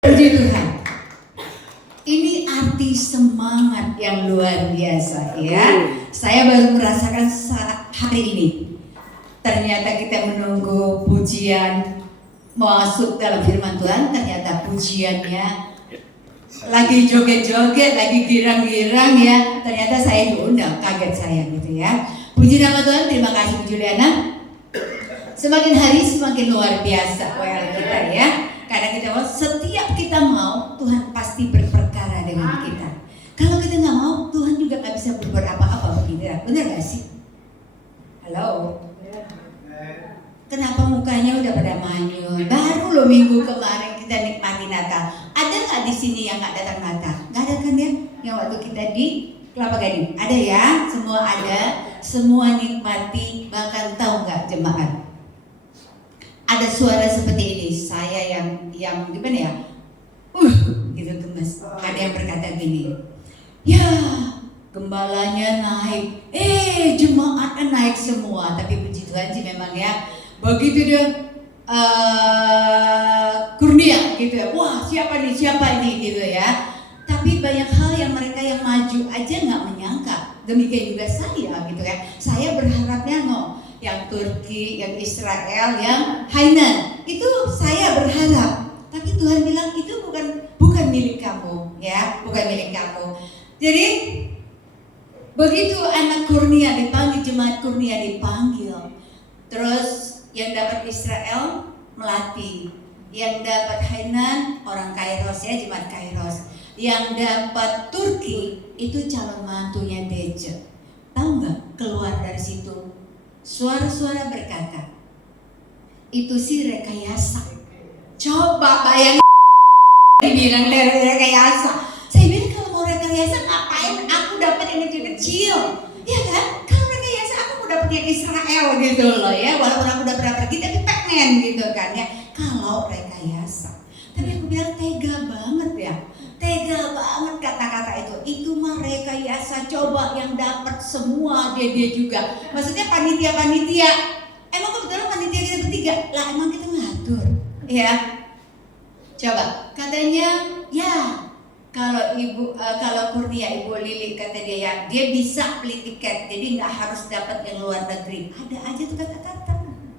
Puji Tuhan. Ini arti semangat yang luar biasa ya. Saya baru merasakan hari ini. Ternyata kita menunggu pujian masuk dalam firman Tuhan. Ternyata pujiannya lagi joget-joget, lagi girang-girang ya. Ternyata saya diundang, kaget saya gitu ya. Puji nama Tuhan, terima kasih Bu Juliana. Semakin hari semakin luar biasa WL kita ya. Karena kita mau, setiap kita mau, Tuhan pasti berperkara dengan kita. Kalau kita nggak mau, Tuhan juga nggak bisa berbuat apa-apa begitu. Benar nggak sih? Halo. Kenapa mukanya udah pada manyun? Baru loh minggu kemarin kita nikmati Natal. Ada nggak di sini yang nggak datang Natal? Nggak ada kan ya? Yang waktu kita di Kelapa Gading. Ada ya? Semua ada. Semua nikmati. Bahkan tahu nggak jemaat? Ada suara seperti ini, saya yang gimana ya, gitu gemes. Ada yang berkata gini, ya gembalanya naik, jemaatnya naik semua. Tapi puji Tuhan sih memang ya, begitu dia kurnia gitu ya, wah siapa ini gitu ya. Tapi banyak hal yang mereka yang maju aja nggak menyangka. Demikian juga saya gitu ya. Saya berharapnya yang Turki, yang Israel, yang Hainan itu saya berharap. Tapi Tuhan bilang itu bukan milik kamu, ya, bukan milik kamu. Jadi begitu anak kurnia dipanggil, jemaat kurnia dipanggil, terus yang dapat Israel melatih, yang dapat Hainan orang Kairos ya, jemaat Kairos, yang dapat Turki itu calon mantunya Deje. Tahu nggak keluar dari situ? Suara-suara berkata, itu sih rekayasa. Coba bayangin dibilang rekayasa. Saya bilang kalau mau rekayasa ngapain aku dapat yang kecil? Ya kan? Kalau rekayasa aku mau dapat yang Israel gitu loh ya. Walaupun aku udah pernah pergi tapi pengen gitu kan ya. Kalau rekayasa. Tapi aku bilang tega banget ya. Tega banget kata-kata itu. Itu mah rekayasa, coba yang dapat semua dia juga. Maksudnya panitia-panitia. Emang kebetulan panitia kita bertiga. Lah emang kita ngatur. Ya. Coba katanya ya kalau Kurnia Ibu Lili kata dia ya, dia bisa beli tiket. Jadi nggak harus dapat yang luar negeri. Ada aja tuh kata-kata.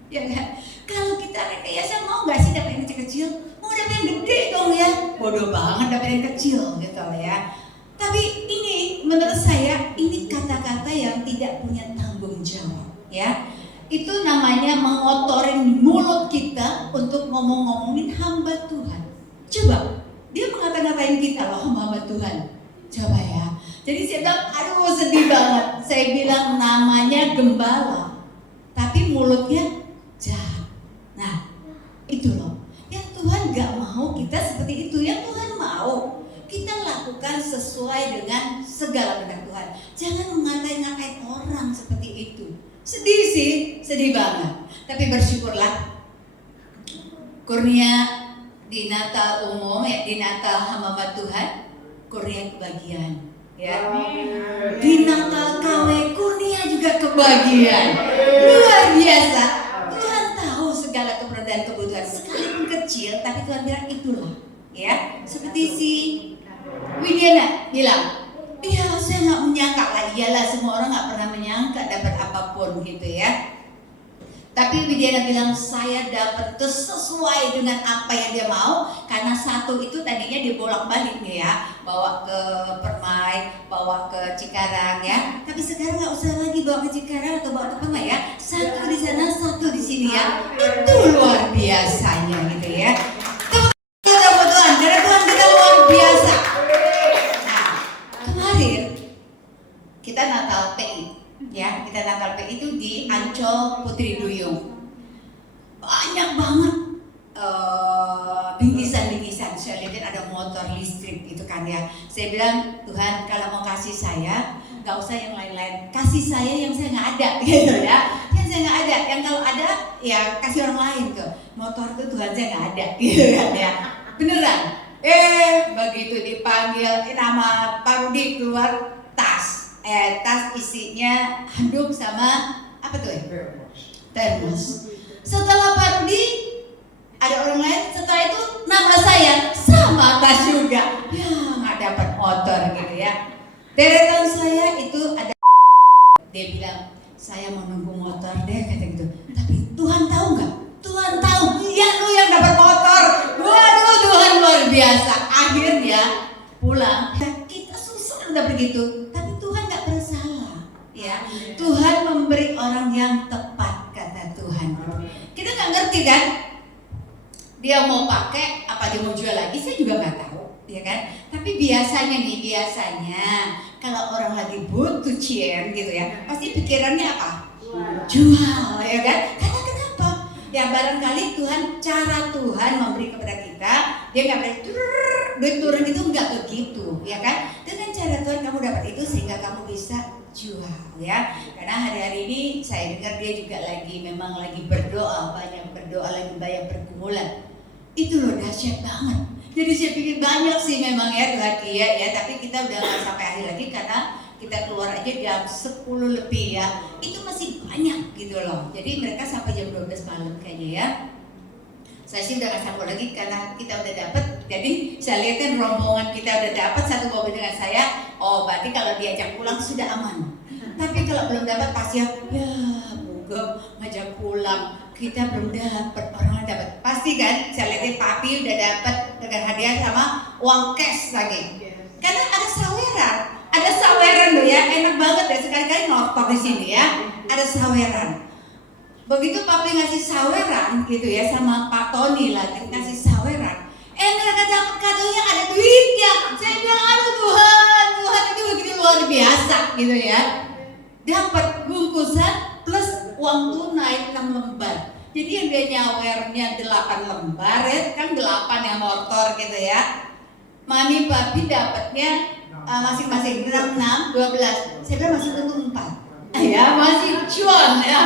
Ya kan? Kalau kita rekayasa mau nggak sih dapat yang kecil-kecil? Mau dapat yang gede dong ya? Bodoh banget dapat yang kecil gitu ya. Tapi ini menurut saya ini kata-kata yang tidak punya tanggung jawab ya. Itu namanya mengotorin mulut kita untuk ngomong-ngomongin hamba Tuhan. Coba dia mengata-ngatain kita loh hamba Tuhan. Coba ya. Jadi saya bilang aduh sedih banget. Saya bilang namanya gembala. Tapi mulutnya jahat. Nah, itu loh. Yang Tuhan gak mau kita seperti itu. Yang Tuhan mau kita lakukan sesuai dengan segala kehendak Tuhan. Jangan mengatai-ngatai orang seperti itu. Sedih sih, sedih banget. Tapi bersyukurlah kurnia di Natal umum ya, di Natal hamba Tuhan, kurnia kebagian. Ya. Di Natal KW kurnia juga kebagian. Luar biasa. Tuhan tahu segala keberadaan kebutuhan sekalipun kecil, tapi Tuhan bilang itulah ya. Seperti si Widiana bilang, iya saya nggak menyangka lah, iyalah semua orang nggak pernah menyangka dapat apapun gitu ya. Tapi Widiana bilang saya dapat itu sesuai dengan apa yang dia mau. Karena satu itu tadinya dia bolak-balik nih ya, bawa ke Permai, bawa ke Cikarang ya. Tapi sekarang nggak usah lagi bawa ke Cikarang atau bawa ke Permai ya. Satu di sana, satu di sini ya. Itu luar biasanya gitu ya. Tepuk Tuhan, karena Tuhan kita luar biasa. Nah, kemarin kita Natal PI. Ya, kita Natal PI itu di Ancol Putri Duyung. Banyak banget bingkisan-bingkisan. Saya lihat ada motor listrik gitu kan ya. Saya bilang, Tuhan kalau mau kasih saya, gak usah yang lain-lain. Kasih saya yang saya gak ada gitu ya. Yang saya gak ada, yang kalau ada ya kasih orang lain tuh. Motor tuh Tuhan saya gak ada gitu kan ya. Beneran. Begitu dipanggil nama Pak Rudi keluar tas. Tas isinya handuk sama apa tuh ya? Termos. Setelah Pak Rudi ada orang lain, setelah itu nama saya sama gas juga, ya nggak dapat motor gitu ya. Deretan saya itu ada, dia bilang saya mau nunggu motor deh kata gitu. Tapi Tuhan tahu nggak? Tuhan tahu, iya lu yang dapat motor. Waduh, Tuhan luar biasa. Akhirnya pulang, kita susah udah begitu, tapi Tuhan nggak bersalah, ya. Tuhan memberi orang yang tepat kata Tuhan. Kita nggak ngerti kan? Dia mau pakai apa dia mau jual lagi, saya juga nggak tahu, ya kan? Tapi biasanya kalau orang lagi butuh cian gitu ya, pasti pikirannya apa? Jual, ya kan? Karena kenapa? Ya barangkali cara Tuhan memberi kepada kita, dia nggak boleh duit turun itu nggak begitu, ya kan? Dengan cara Tuhan kamu dapat itu sehingga kamu bisa jual, ya. Karena hari-hari ini saya dengar dia juga memang lagi berdoa, banyak berdoa, lagi banyak pergumulan. Itu loh dahsyat banget. Jadi saya pikir banyak sih memang ya Tuhan ya, tapi kita udah nggak sampai akhir lagi karena kita keluar aja jam 10 lebih ya. Itu masih banyak gitu loh. Jadi mereka sampai jam 12 malam kayaknya ya. Saya sih udah nggak sanggup lagi karena kita udah dapat. Jadi saya lihat kan rombongan kita udah dapat satu mobil dengan saya. Oh berarti kalau diajak pulang sudah aman. Tapi kalau belum dapat pasti ya buka ngajak pulang. Kita belum dapat, orang dapat. Pasti kan, saya lihat papi udah dapat dengan hadiah sama uang cash lagi. Karena ada saweran loh ya, enak banget ya sekali-kali ngotot di sini ya. Ada saweran. Begitu papi ngasih saweran gitu ya sama Pak Tony lagi ngasih saweran. Mereka dapat kadonya ada duitnya. Saya bilang aduh Tuhan itu begitu luar biasa gitu ya. Dapat bungkusan plus uang tunai 6 lembar. Jadi yang dia nyawernya 8 lembar ya, kan 8 yang motor gitu ya. Mami papi dapatnya masing-masing 6, 12. Saya bilang masih untung 4. Ya, masih cuan ya.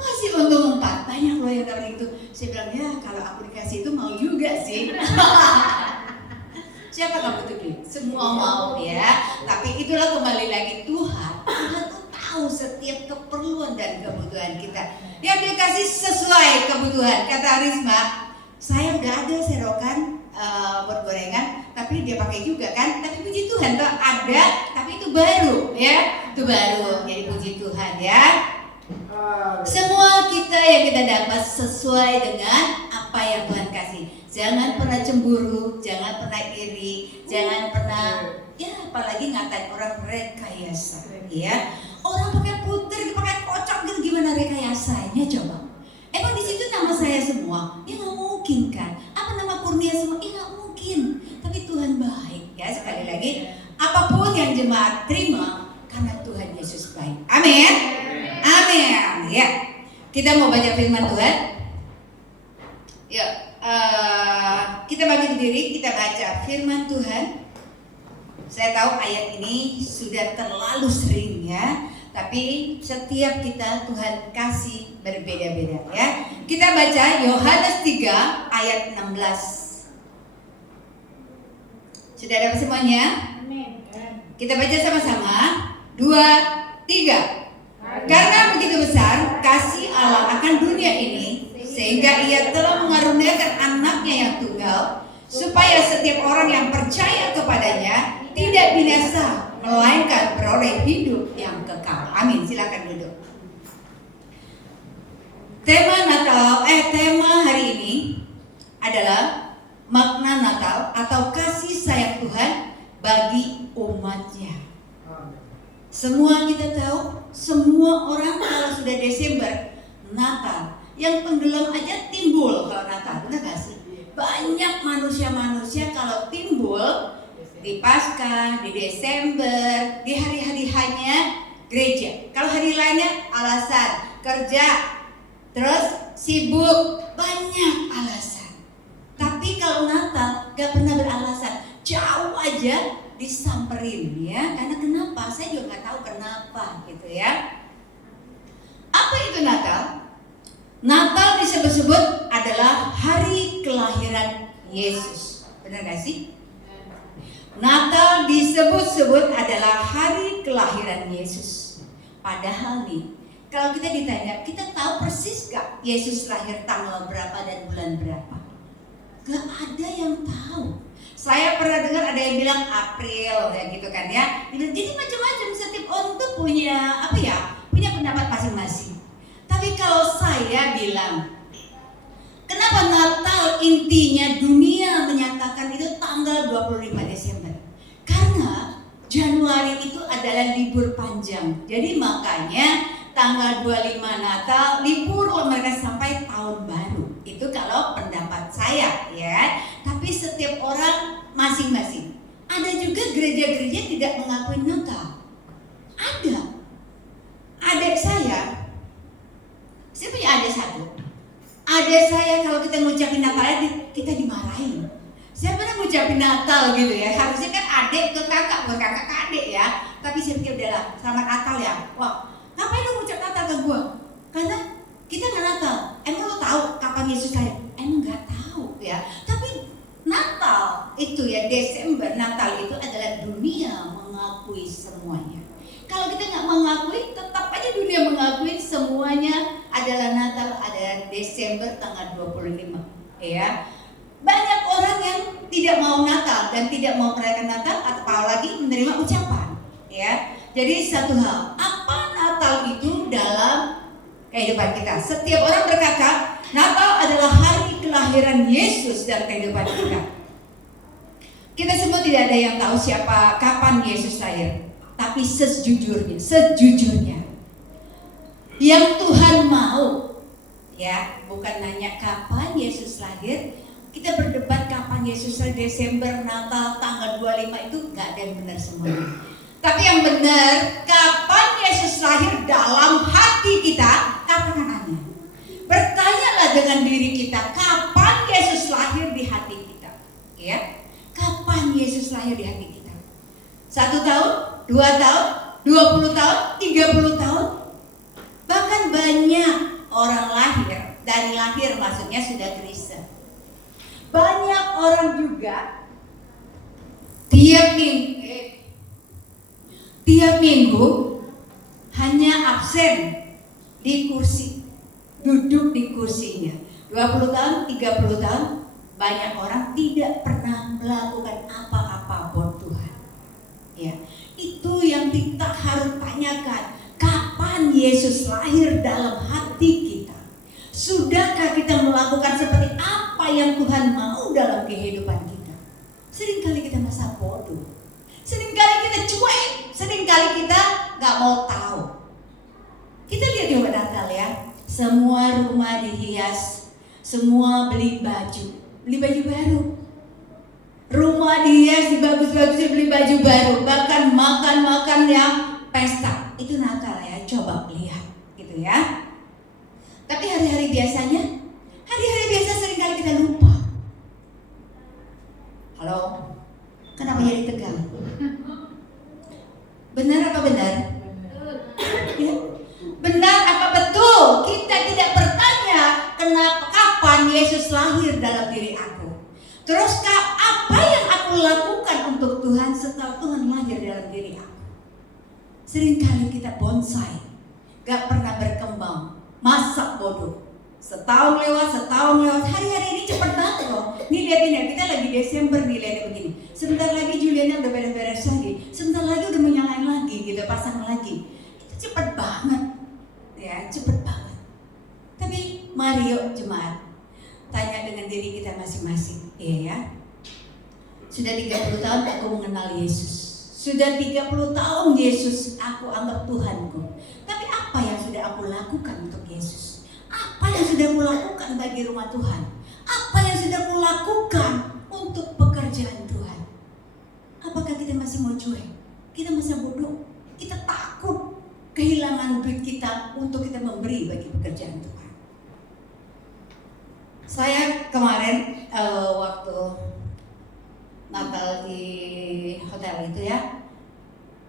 Masih untung 4. Banyak loh yang dapat itu. Saya bilang ya kalau aku dikasih itu mau juga sih. Siapa kamu tuh duit? Semua mau ya. Tapi itulah kembali lagi Tuhan tuh tahu setiap keperluan dan kebutuhan kita. Yang dia kasih sesuai kebutuhan. Kata Risma, saya udah ada serokan buat gorengan, tapi dia pakai juga kan. Tapi puji Tuhan tuh ada, tapi itu baru ya. Itu baru. Jadi puji Tuhan ya. Semua kita yang kita dapat sesuai dengan apa yang Tuhan kasih. Jangan pernah cemburu, jangan pernah iri, jangan pernah ya apalagi ngatain orang rekayasa ya. Orang pakai puter, pakai kocok gitu, gimana rekayasanya coba? Emang di situ nama saya semua? Ya nggak mungkin kan? Apa nama Kurnia semua? Ya nggak mungkin. Tapi Tuhan baik ya, sekali lagi apapun yang jemaat terima karena Tuhan Yesus baik. Amin. Amin. Ya. Kita mau baca firman Tuhan. Ya. Kita bangkit diri, kita baca firman Tuhan. Saya tahu ayat ini sudah terlalu sering ya, tapi setiap kita Tuhan kasih berbeda-beda ya. Kita baca Yohanes 3 ayat 16. Sudah dapat semuanya? Kita baca sama-sama. 2, 3. Karena begitu besar kasih Allah akan dunia ini, sehingga ia telah mengaruniakan anaknya yang tunggal, supaya setiap orang yang percaya kepadanya tidak binasa, melainkan beroleh hidup yang kekal. Amin. Silakan duduk. Tema hari ini adalah makna Natal atau kasih sayang Tuhan bagi umatnya. Semua kita tahu, semua orang kalau sudah Desember Natal, yang tenggelam aja timbul kalau Natal, benar gak sih? Banyak manusia-manusia kalau timbul di Paskah, di Desember, di hari-hari hanya gereja. Kalau hari lainnya alasan kerja, terus sibuk, banyak alasan. Tapi kalau Natal gak pernah beralasan, jauh aja disamperin ya. Karena kenapa? Saya juga gak tahu kenapa gitu ya. Apa itu Natal? Natal disebut-sebut adalah hari kelahiran Yesus. Benar gak sih? Natal disebut-sebut adalah hari kelahiran Yesus. Padahal nih, kalau kita ditanya, kita tahu persis gak Yesus lahir tanggal berapa dan bulan berapa? Gak ada yang tahu. Saya pernah dengar ada yang bilang April ya gitu kan ya. Jadi macam-macam, setiap orang tuh punya apa ya? Punya pendapat masing-masing. Tapi kalau saya bilang, kenapa Natal intinya dunia menyatakan itu tanggal 25 Desember? Karena Januari itu adalah libur panjang. Jadi makanya tanggal 25 Natal libur mereka sampai tahun baru. Itu kalau pendapat saya ya. Tapi setiap orang masing-masing. Ada juga gereja-gereja tidak mengakui Natal. Ada. Adik saya punya adik satu. Adik saya kalau kita ngucapin Natal kita dimarahin. Saya pernah ngucapin Natal gitu ya. Harusnya kan adik ke kakak, bukan kakak ke adik ya. Tapi saya pikir udahlah, selamat Natal ya. Wah, ngapain lu ngucap Natal ke gue? Karena kita nggak Natal. Emang lo tahu kapan Yesus lahir? Emang nggak tahu ya. Tapi Natal itu ya, Desember, Natal itu adalah dunia mengakui semuanya. Kalau kita nggak mengakui, tetap aja dunia mengakui semuanya adalah Natal, adalah Desember tanggal 25 ya. Banyak orang yang tidak mau Natal dan tidak mau merayakan Natal, atau apalagi menerima ucapan ya. Jadi satu hal, apa Natal itu dalam kehidupan kita? Setiap orang berkata Natal adalah hari kelahiran Yesus dalam kehidupan kita. Kita semua tidak ada yang tahu kapan Yesus lahir. Tapi sejujurnya yang Tuhan mau ya, bukan nanya kapan Yesus lahir. Kita berdebat kapan Yesus lahir, Desember, Natal, tanggal 25 itu gak ada yang benar semuanya. Tapi yang benar, kapan Yesus lahir dalam hati kita, kapan anaknya. Bertanyalah dengan diri kita, kapan Yesus lahir di hati kita ya? Kapan Yesus lahir di hati kita? 1 tahun? 2 tahun, 20 tahun, 30 tahun. Bahkan banyak orang lahir, dari lahir maksudnya sudah Kristen. Banyak orang juga tiap minggu hanya absen di kursi, duduk di kursinya. 20 tahun, 30 tahun, banyak orang tidak pernah melakukan apa-apa buat Tuhan ya. Itu yang kita harus tanyakan, kapan Yesus lahir dalam hati kita? Sudahkah kita melakukan seperti apa yang Tuhan mau dalam kehidupan kita? Seringkali kita merasa bodoh, seringkali kita cuek, seringkali kita gak mau tahu. Kita lihat di Natal ya, semua rumah dihias, semua beli baju baru. Rumah dihias, dibagus-bagusin, beli baju baru, bahkan makan yang pesta. Itu Natal ya, coba lihat gitu ya. Tapi hari-hari biasa seringkali kita lupa. Halo, kenapa jadi tegang? Benar apa benar? Ya. Benar apa betul? Kita tidak bertanya kapan Yesus lahir dalam diri aku. Terus apa yang aku lakukan untuk Tuhan setelah Tuhan lahir dalam diri aku? Seringkali kita bonsai, gak pernah berkembang, masak bodoh. Setahun lewat, hari-hari ini cepat banget loh. Nih lihat ini, kita lagi Desember nih, lihat begini. Sebentar lagi Juliana udah beres-beres lagi, sebentar lagi udah menyalain lagi, gitu, pasang lagi. Itu cepat banget, ya, cepat banget. Tapi mari yuk jemaat, tanya dengan diri kita masing-masing, ya. Sudah 30 tahun aku mengenal Yesus. Sudah 30 tahun Yesus aku anggap Tuhanku. Tapi apa yang sudah aku lakukan untuk Yesus? Apa yang sudah aku lakukan bagi rumah Tuhan? Apa yang sudah aku lakukan untuk pekerjaan Tuhan? Apakah kita masih mau cuek? Kita masih bodoh? Kita takut kehilangan duit kita untuk kita memberi bagi pekerjaan Tuhan? Saya kemarin waktu Natal di hotel itu ya,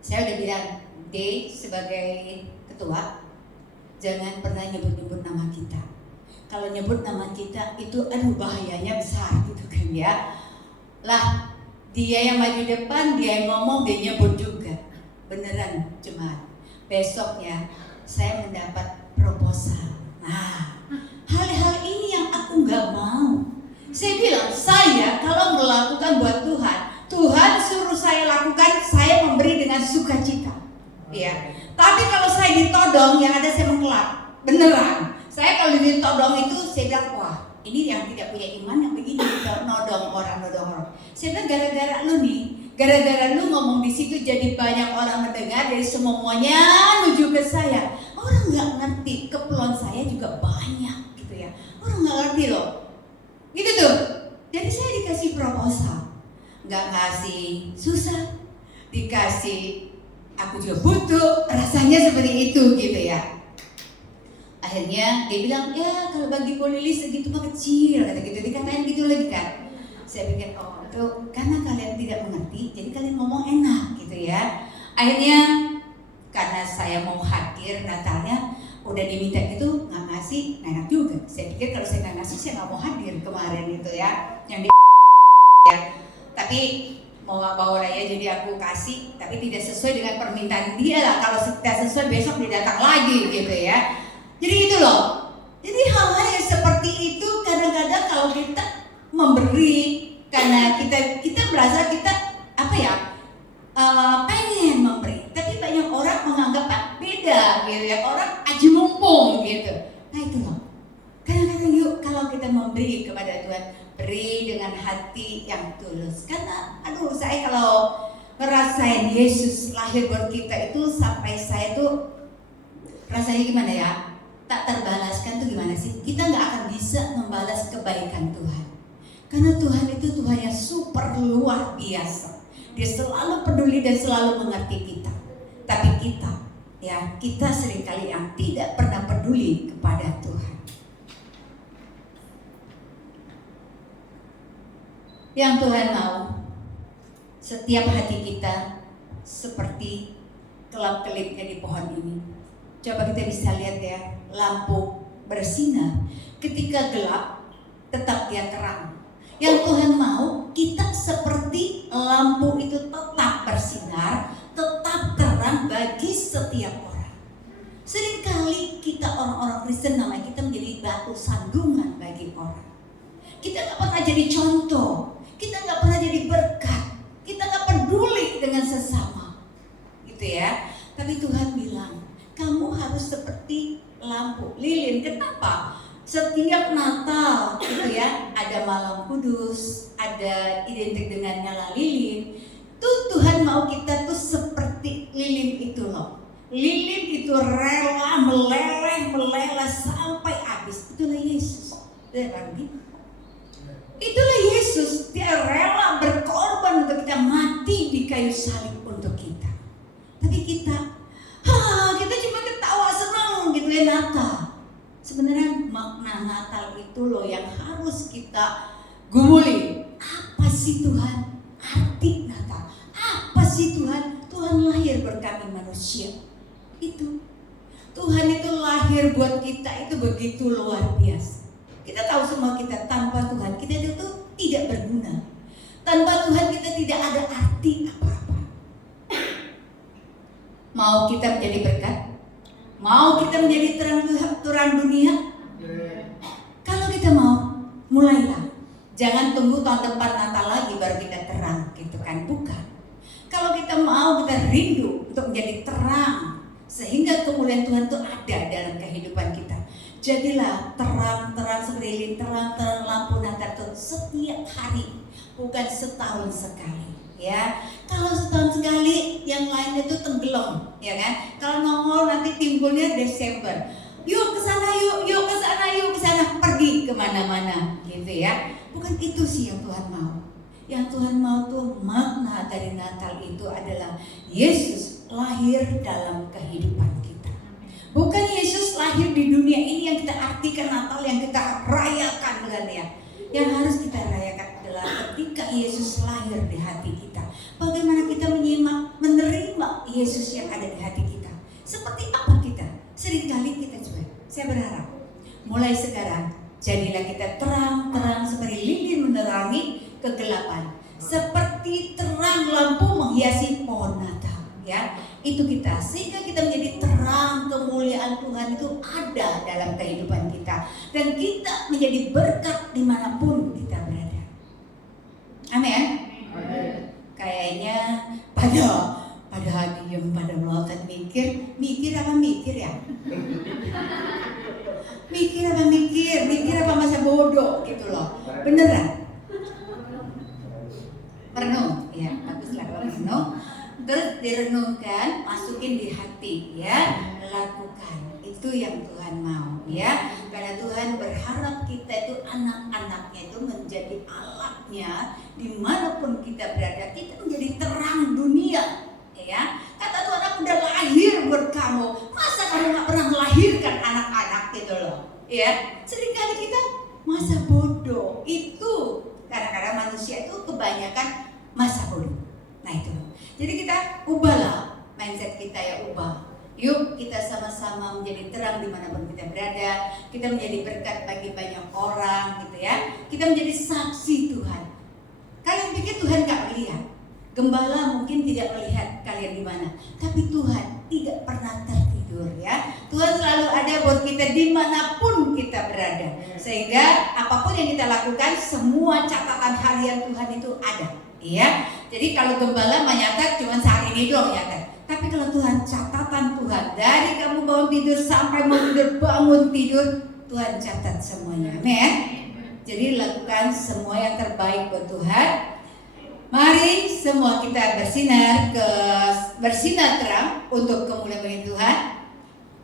saya udah bilang, D sebagai ketua, jangan pernah nyebut-nyebut nama kita. Kalau nyebut nama kita itu bahayanya besar gitu kan ya. Lah, dia yang maju depan, dia yang ngomong, dia nyebut juga. Beneran jemaat, besoknya saya mendapat proposal. Nah, hal-hal ini yang aku gak mau. Saya bilang, saya kalau melakukan buat Tuhan, Tuhan suruh saya lakukan, saya memberi dengan sukacita. Ya. Tapi kalau saya ditodong, yang ada saya mengkelak. Beneran. Saya kalau ditodong itu, saya bilang, wah, ini yang tidak punya iman yang begini, nodong orang. Saya bilang, gara-gara lu nih, gara-gara lu ngomong di situ jadi banyak orang mendengar, dari semuanya menuju ke saya. Orang nggak ngerti, keperluan saya juga banyak, gitu ya. Orang nggak ngerti loh. Gitu tuh. Jadi saya dikasih proposal, nggak ngasih susah, dikasih aku juga butuh, rasanya seperti itu gitu ya. Akhirnya dia bilang, ya kalau bagi Polili segitu mah kecil, kata gitu, dikatain gitu lagi kan. Saya pikir, oh itu karena kalian tidak mengerti, jadi kalian ngomong enak gitu ya. Akhirnya karena saya mau hadir Natalnya, udah diminta gitu nggak ngasih, nah enak juga. Saya pikir kalau saya nggak ngasih, saya nggak mau hadir kemarin gitu ya, yang di ya. Tapi mau nggak mau lah ya, jadi aku kasih, tapi tidak sesuai dengan permintaan dia lah. Kalau tidak sesuai besok dia datang lagi gitu ya. Jadi itu loh. Jadi hal-hal yang seperti itu kadang-kadang kalau kita memberi karena kita merasa kita apa ya pengen memberi, tapi banyak orang menganggap beda gitu ya, orang aji mumpung gitu. Nah itu loh. Kadang-kadang yuk kalau kita memberi kepada Tuhan, beri dengan hati yang tulus. Karena aduh saya kalau ngerasain Yesus lahir buat kita itu sampai saya tuh rasanya gimana ya, tak terbalaskan tuh gimana sih. Kita gak akan bisa membalas kebaikan Tuhan, karena Tuhan itu Tuhan yang super luar biasa. Dia selalu peduli dan selalu mengerti kita. Tapi kita seringkali yang tidak pernah peduli kepada Tuhan. Yang Tuhan mau, setiap hati kita seperti kelap-kelipnya di pohon ini. Coba kita bisa lihat ya, lampu bersinar. Ketika gelap, tetap dia terang. Yang Tuhan mau, kita seperti lampu itu tetap bersinar, tetap terang bagi setiap orang. Seringkali kita orang-orang Kristen namanya kita menjadi batu sandungan bagi orang. Kita gak pernah jadi contoh. Kita gak pernah jadi berkat. Kita gak peduli dengan sesama, gitu ya. Tapi Tuhan bilang, kamu harus seperti lampu lilin. Kenapa? Setiap Natal, gitu ya, ada malam kudus, ada identik dengan nyala lilin. Tuh Tuhan mau kita tuh seperti lilin itu loh. Lilin itu rela meleleh sampai habis. Itulah Yesus. Itulah Yesus, dia rela berkorban untuk kita, mati di kayu salib untuk kita. Tapi kita cuma ketawa senang gitu ya Natal. Sebenarnya makna Natal itu loh yang harus kita gumuli. Apa sih Tuhan arti Natal? Apa sih Tuhan? Tuhan lahir berkami manusia. Itu Tuhan itu lahir buat kita itu begitu luar biasa. Kita tahu semua kita tanpa Tuhan kita itu tidak berguna. Tanpa Tuhan kita tidak ada arti apa-apa. Mau kita menjadi berkat, mau kita menjadi terang dunia. Kalau kita mau, mulailah. Jangan tunggu tahun depan Natal lagi baru kita terang, gitu kan? Bukan. Kalau kita mau, kita rindu untuk menjadi terang, sehingga kemuliaan Tuhan itu ada dalam kehidupan kita. Jadilah terang-terang seperti lilin, terang-terang lampu Natal itu setiap hari, bukan setahun sekali. Ya, kalau setahun sekali, yang lain itu tenggelam, ya kan? Kalau nongol nanti timbulnya Desember. Yuk ke sana, yuk ke sana, pergi kemana-mana, gitu ya. Bukan itu sih yang Tuhan mau. Yang Tuhan mau tuh makna dari Natal itu adalah Yesus lahir dalam kehidupan kita. Bukan Yesus lahir di dunia ini yang kita artikan Natal, yang kita rayakan dengan ya. Yang harus kita rayakan adalah ketika Yesus lahir di hati kita. Bagaimana kita menyimak, menerima Yesus yang ada di hati kita. Seperti apa kita? Seringkali kita juga. Saya berharap mulai sekarang jadilah kita terang-terang seperti lilin menerangi kegelapan, seperti terang lampu menghiasi pohon Natal. Ya, itu kita, sehingga kita menjadi terang. Kemuliaan Tuhan itu ada dalam kehidupan kita, dan kita menjadi berkat dimanapun kita ada. Pada diem, pada melotot mikir apa mikir ya? Mikir apa masa bodoh gitu loh. Beneran. Merenung, ya baguslah kalau merenung. Terus direnungkan, masukin di hati, ya, lakukan. Itu yang Tuhan mau, ya. Karena Tuhan berharap kita itu anak-anaknya itu menjadi alatnya dimanapun kita berada, kita menjadi terang dunia, ya. Kata Tuhan, aku udah lahir buat kamu. Masa kamu nggak pernah melahirkan anak-anak gitu loh, ya. Seringkali kita masa bodoh itu kadang-kadang manusia itu kebanyakan masa bodoh. Nah itu. Jadi kita ubahlah mindset kita, ya ubah. Yuk kita sama-sama menjadi terang dimanapun kita berada. Kita menjadi berkat bagi banyak orang gitu ya. Kita menjadi saksi Tuhan. Kalian pikir Tuhan gak melihat? Gembala mungkin tidak melihat kalian di mana, tapi Tuhan tidak pernah tertidur, ya. Tuhan selalu ada buat kita dimanapun kita berada. Sehingga apapun yang kita lakukan, semua catatan harian Tuhan itu ada, ya. Jadi kalau gembala menyatat cuma saat ini doang nyatat. Tapi kalau Tuhan, catatan Tuhan dari kamu bangun tidur sampai mau tidur, bangun tidur, Tuhan catat semuanya. Amin. Jadi lakukan semua yang terbaik buat Tuhan. Mari semua kita bersinar terang untuk kemuliaan Tuhan.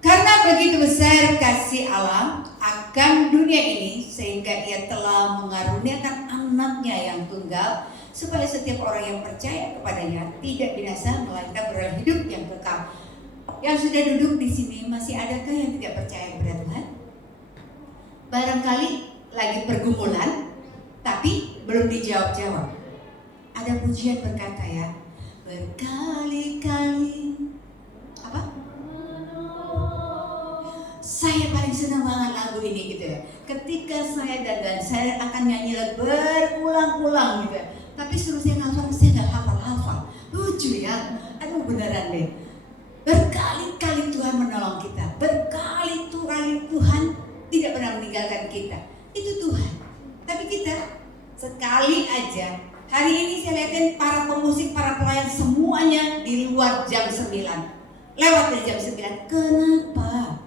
Karena begitu besar kasih Allah akan dunia ini, sehingga Ia telah mengaruniakan anaknya yang tunggal, supaya setiap orang yang percaya kepadanya tidak binasa, melainkan beroleh hidup yang kekal. Yang sudah duduk di sini, masih adakah yang tidak percaya kepada Tuhan? Barangkali lagi pergumulan, tapi belum dijawab-jawab. Ada pujian berkata, ya, berkali-kali apa? Saya paling senang banget lagu ini gitu ya. Ketika saya dandan, saya akan nyanyi lagu berulang-ulang gitu ya. Tapi suruh saya ngafal, saya nggak hafal-hafal. Lucu ya, aduh beneran deh. Berkali-kali Tuhan menolong kita, berkali-kali Tuhan tidak pernah meninggalkan kita. Itu Tuhan. Tapi kita sekali aja. Hari ini saya lihatin para pemusik, para pelayan semuanya di luar jam 9. Lewat dari jam 9. Kenapa?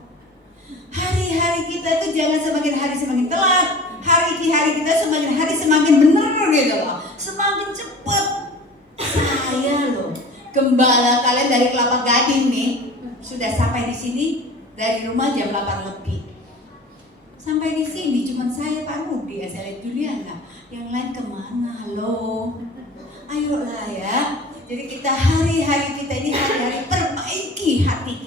Hari-hari kita itu jangan semakin hari semakin telat. Hari kita semakin hari semakin benar gitu loh. Semakin cepat. Saya loh, gembala kalian dari Kelapa Gading nih, sudah sampai di sini dari rumah jam 8 lebih. Sampai di sini cuma saya, Pak Rudi, saya lihat Juliana. Yang lain kemana? Halo, ayolah ya. Jadi kita hari-hari kita ini hari-hari perbaiki hati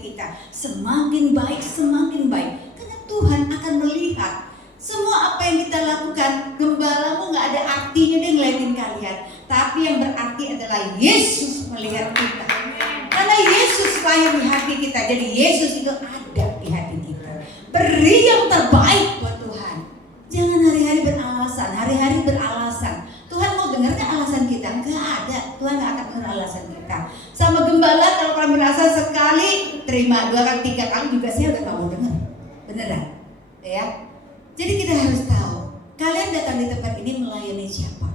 kita, semakin baik. Karena Tuhan akan melihat semua apa yang kita lakukan. Gembalamu nggak ada artinya dia ngeliatin kalian, tapi yang berarti adalah Yesus melihat kita. Karena Yesus lahir di hati kita, jadi Yesus itu ada di hati kita. Beri yang terbaik buat Tuhan. Jangan hari-hari beralasan. Tuhan mau dengar nggak alasan kita? Nggak ada. Tuhan nggak akan dengar alasan kita. Sama gembala, kalau kalian beralasan sekali, terima 2 kali 3 kali juga saya udah nggak mau dengar. Beneran, ya. Jadi kita harus tahu, kalian datang di tempat ini melayani siapa?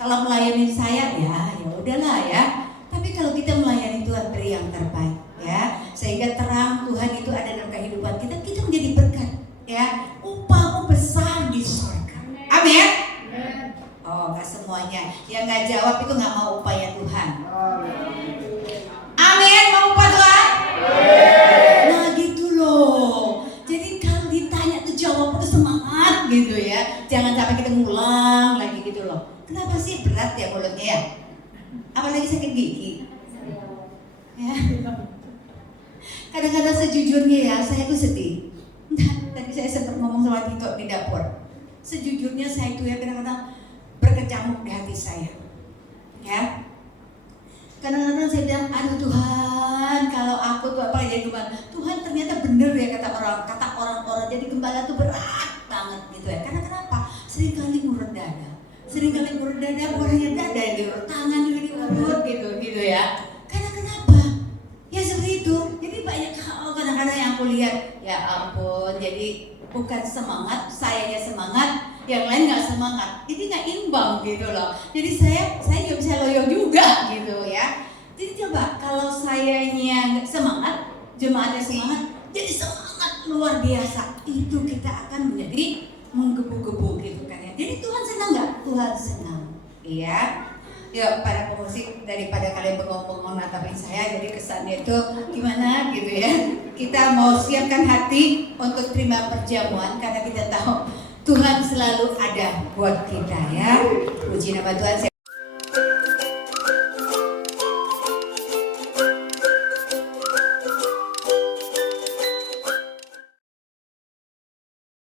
Kalau melayani saya, ya udahlah ya. Tapi kalau kita melayani Tuhan, beri yang terbaik, ya. Sehingga terang Tuhan itu ada dalam kehidupan kita menjadi berkat, ya. Upahmu besar di surga. Amin. Oh, nggak semuanya. Yang nggak jawab itu nggak mau upaya Tuhan. Amin. Mau upah Tuhan? Nah gitu loh. Jadi kalau ditanya tuh jawab itu semangat gitu ya. Jangan sampai kita ngulang lagi gitu loh. Kenapa sih berat ya mulutnya ya? Apalagi sakit gigi. Ya. Kadang-kadang sejujurnya ya, saya tuh sedih. Tadi saya sempat ngomong sama Tito di dapur. Sejujurnya saya itu ya kadang-kadang berkecamuk di hati saya. Ya. Kadang-kadang saya bilang, aduh Tuhan, kalau aku tuh apa jadi gembala. Tuhan ternyata bener ya kata orang-orang. Jadi gembala tuh berat banget gitu ya. Karena kenapa? Seringkali ngurut dada, bukan hanya dada yang diurut, tangan juga diurut gitu ya. Karena kenapa? Ya seperti itu. Jadi banyak hal kadang-kadang yang aku lihat, ya ampun. Jadi bukan semangat, sayanya semangat, yang lain nggak semangat, jadi nggak imbang gitu loh. Jadi saya juga bisa loyo juga gitu ya. Jadi coba kalau sayanya nggak semangat, jemaatnya semangat, jadi semangat luar biasa, itu kita akan menjadi menggebu-gebu gitu kan ya. Jadi Tuhan senang nggak? Tuhan senang, iya. Ya para pemusik, daripada kalian bengong-bengong natapin saya, jadi kesannya itu gimana gitu ya. Kita mau siapkan hati untuk terima perjamuan karena kita tahu Tuhan selalu ada buat kita ya. Puji nama Tuhan.